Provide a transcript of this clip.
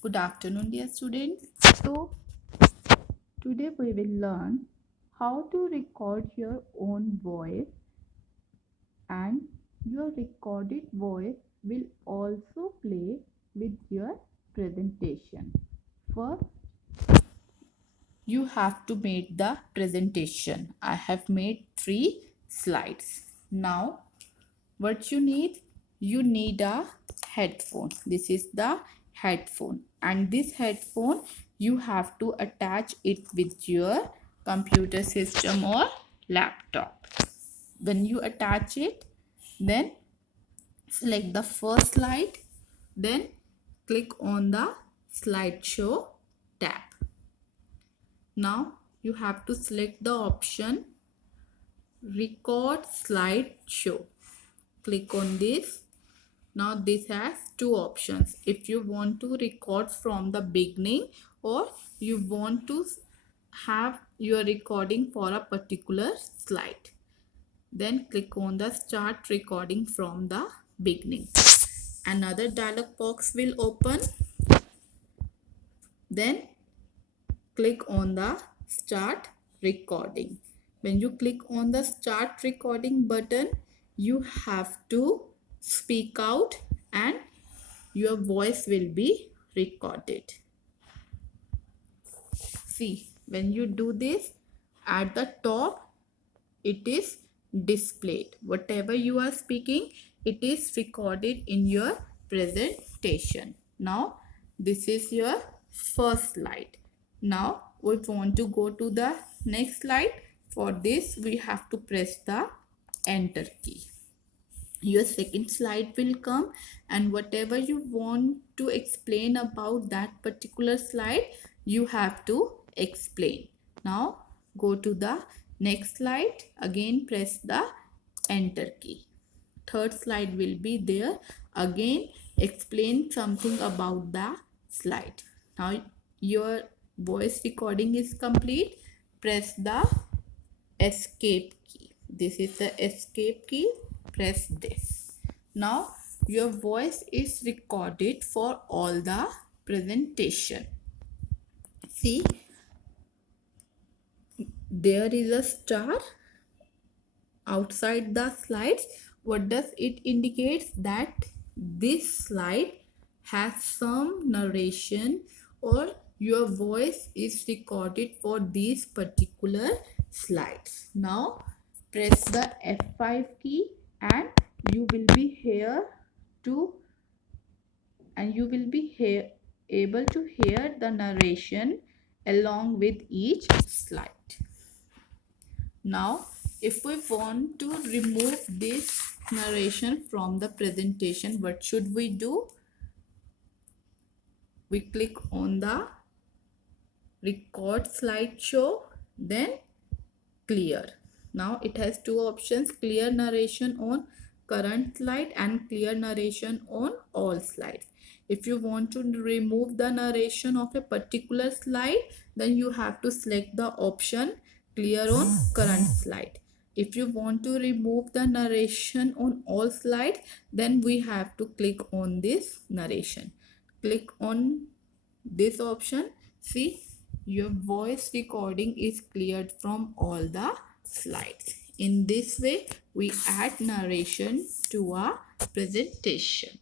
Good afternoon, dear students. So, today we will learn how to record your own voice, and your recorded voice will also play with your presentation. First, you have to make the presentation. I have made 3 slides. Now, what you need a headphone. This is the headphone, and this headphone you have to attach it with your computer system or laptop. When you attach it, then select the first slide, then click on the slideshow tab. Now you have to select the option record slideshow. Click on this. Now this has 2 options. If you want to record from the beginning, or you want to have your recording for a particular slide, then click on the start recording from the beginning. Another dialog box will open. Then click on the start recording. When you click on the start recording button, you have to speak out and your voice will be recorded. See, when you do this, at the top it is displayed. Whatever you are speaking, it is recorded in your presentation. Now this is your first slide. Now we want to go to the next slide. For this we have to press the enter key. Your second slide will come, and whatever you want to explain about that particular slide, you have to explain. Now go to the next slide. Again press the enter key. Third slide will be there. Again explain something about the slide. Now your voice recording is complete. Press the escape key. This is the escape key. Press this. Now your voice is recorded for all the presentation. See, there is a star outside the slides. What does it indicate? That this slide has some narration, or your voice is recorded for these particular slides. Now press the F5 key, and you will be here to able to hear the narration along with each slide. Now if we want to remove this narration from the presentation, what should we do? We click on the record slideshow, then clear. Now it has 2 options: clear narration on current slide and clear narration on all slides. If you want to remove the narration of a particular slide, then you have to select the option clear on current slide. If you want to remove the narration on all slides, then we have to click on this narration. Click on this option. See, your voice recording is cleared from all the slides. In this way, we add narration to our presentation.